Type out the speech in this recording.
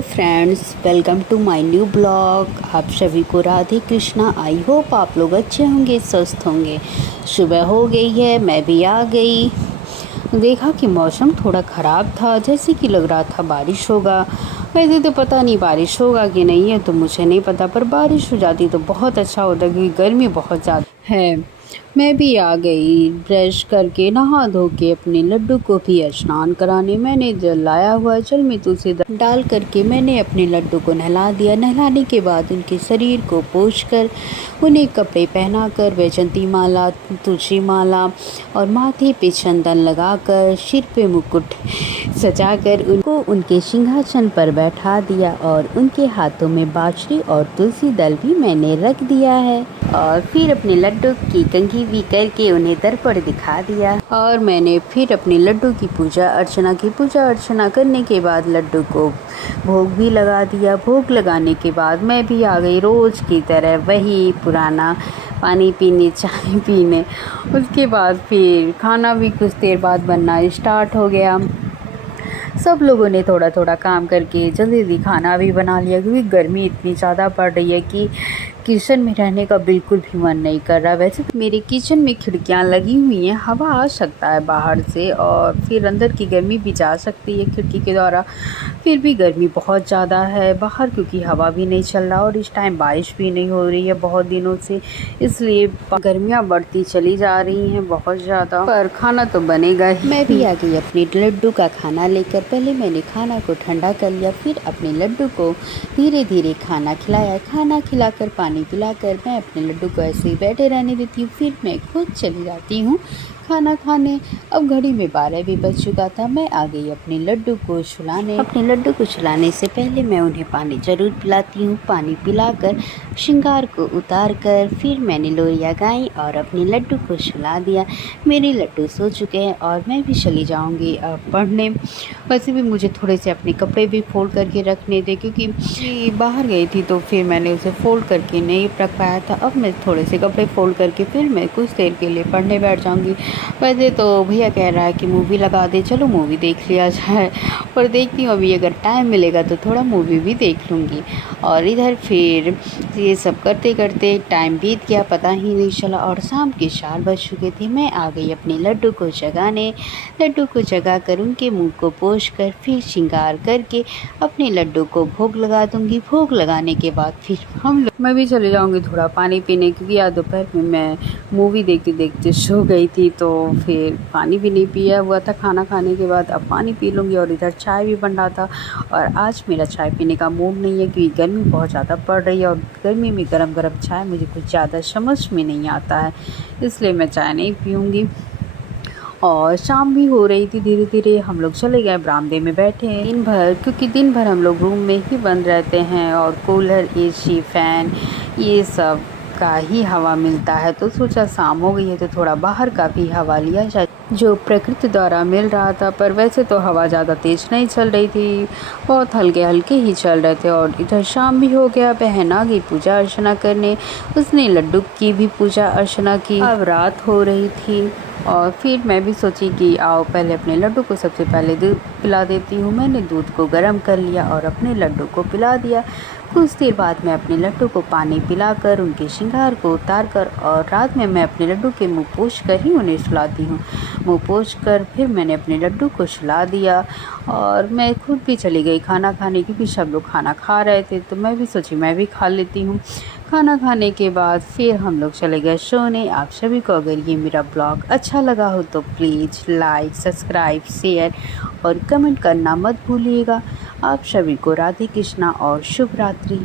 Hello friends, welcome to my new blog. आप सभी को राधे कृष्णा। आई होप आप लोग अच्छे होंगे, स्वस्थ होंगे। सुबह हो गई है, मैं भी आ गई। देखा कि मौसम थोड़ा ख़राब था, जैसे कि लग रहा था बारिश होगा। वैसे तो पता नहीं बारिश होगा कि नहीं है, तो मुझे नहीं पता, पर बारिश हो जाती तो बहुत अच्छा होता, क्योंकि गर्मी बहुत ज़्यादा है। मैं भी आ गई ब्रश करके, नहा धो के अपने लड्डू को भी स्नान कराने। मैंने जल लाया हुआ है, जल में तुलसी डाल करके मैंने अपने लड्डू को नहला दिया। नहलाने के बाद उनके शरीर को पोंछकर उन्हें कपड़े पहनाकर वैजंती माला, तुलसी माला और माथे पे चंदन लगाकर, सिर पे मुकुट सजाकर उनको उनके सिंहासन पर बैठा दिया और उनके हाथों में बांसुरी और तुलसी दल भी मैंने रख दिया है। और फिर अपने लड्डू की कंघी भी करके उन्हें दर्पण दिखा दिया। और मैंने फिर अपने लड्डू की पूजा अर्चना की। पूजा अर्चना करने के बाद लड्डू को भोग भी लगा दिया। भोग लगाने के बाद मैं भी आ गई रोज़ की तरह वही पुराना पानी पीने, चाय पीने। उसके बाद फिर खाना भी कुछ देर बाद बनना स्टार्ट हो गया। सब लोगों ने थोड़ा थोड़ा काम करके जल्दी जल्दी खाना भी बना लिया, क्योंकि गर्मी इतनी ज़्यादा पड़ रही है कि किचन में रहने का बिल्कुल भी मन नहीं कर रहा। वैसे तो मेरे किचन में खिड़कियां लगी हुई हैं, हवा आ सकता है बाहर से और फिर अंदर की गर्मी भी जा सकती है खिड़की के द्वारा। फिर भी गर्मी बहुत ज़्यादा है बाहर, क्योंकि हवा भी नहीं चल रहा और इस टाइम बारिश भी नहीं हो रही है बहुत दिनों से, इसलिए गर्मियाँ बढ़ती चली जा रही हैं बहुत ज़्यादा। पर खाना तो बनेगा ही। मैं भी आ गई अपने लड्डू का खाना लेकर। पहले मैंने खाना को ठंडा कर लिया, फिर अपने लड्डू को धीरे धीरे खाना खिलाया। खाना खिलाकर पानी पिलाकर मैं अपने लड्डू को ऐसे ही बैठे रहने देती हूँ। फिर मैं खुद चली जाती हूँ खाना खाने। अब घड़ी में 12 भी बज चुका था। मैं आ गई अपने लड्डू को सुलाने। अपने लड्डू को सुलाने से पहले मैं उन्हें पानी ज़रूर पिलाती हूँ। पानी पिलाकर श्रृंगार को उतार कर फिर मैंने लोरियाँ गाई और अपने लड्डू को सुला दिया। मेरे लड्डू सो चुके हैं और मैं भी चली जाऊँगी अब पढ़ने। वैसे भी मुझे थोड़े से अपने कपड़े भी फोल्ड करके रखने थे, क्योंकि बाहर गई थी तो फिर मैंने उसे फोल्ड करके नहीं रख पाया था। अब मैं थोड़े से कपड़े फोल्ड करके फिर मैं कुछ देर के लिए पढ़ने बैठ जाऊँगी। वैसे तो भैया कह रहा है कि मूवी लगा दे, चलो मूवी देख लिया जाए। और देखती हूँ अभी अगर टाइम मिलेगा तो थोड़ा मूवी भी देख लूँगी। और इधर फिर ये सब करते करते टाइम बीत गया, पता ही नहीं चला और शाम के 4 बज चुके थे। मैं आ गई अपने लड्डू को जगाने। लड्डू को जगा कर उनके मुँह को पोंछ कर फिर श्रृंगार करके अपने लड्डू को भोग लगा दूँगी। भोग लगाने के बाद फिर मैं भी चले जाऊँगी थोड़ा पानी पीने, क्योंकि आज दोपहर में मैं मूवी देखते देखते सो गई थी, तो फिर पानी भी नहीं पिया हुआ था खाना खाने के बाद। अब पानी पी लूँगी। और इधर चाय भी बन रहा था, और आज मेरा चाय पीने का मूड नहीं है, क्योंकि गर्मी बहुत ज़्यादा पड़ रही है और गर्मी में गरम गरम चाय मुझे कुछ ज़्यादा समझ में नहीं आता है, इसलिए मैं चाय नहीं पीऊँगी। और शाम भी हो रही थी धीरे धीरे। हम लोग चले गए बरामदे में बैठे दिन भर, क्योंकि दिन भर हम लोग रूम में ही बंद रहते हैं और कूलर, एसी, फ़ैन ये सब का ही हवा मिलता है। तो सोचा शाम हो गई है तो थोड़ा बाहर का भी हवा लिया जाए, जो प्रकृति द्वारा मिल रहा था। पर वैसे तो हवा ज़्यादा तेज़ नहीं चल रही थी, बहुत हल्के हल्के ही चल रहे थे। और इधर शाम भी हो गया, बहन आ गई पूजा अर्चना करने। उसने लड्डू की भी पूजा अर्चना की। अब रात हो रही थी और फिर मैं भी सोची कि आओ पहले अपने लड्डू को सबसे पहले दूध पिला देती हूँ। मैंने दूध को गर्म कर लिया और अपने लड्डू को पिला दिया। कुछ देर बाद मैं अपने लड्डू को पानी पिलाकर उनके श्रृंगार को उतार कर, और रात में मैं अपने लड्डू के मुँह पोंछ कर ही उन्हें सुलाती हूँ। मुँह पोंछ कर फिर मैंने अपने लड्डू को सुला दिया और मैं खुद भी चली गई खाना खाने, क्योंकि सब लोग खाना खा रहे थे तो मैं भी सोची मैं भी खा लेती हूँ। खाना खाने के बाद फिर हम लोग चले गए सोने। आप सभी को अगर ये मेरा ब्लॉग अच्छा लगा हो तो प्लीज़ लाइक, सब्सक्राइब, शेयर और कमेंट करना मत भूलिएगा। आप सभी को राधे कृष्णा और शुभ रात्रि।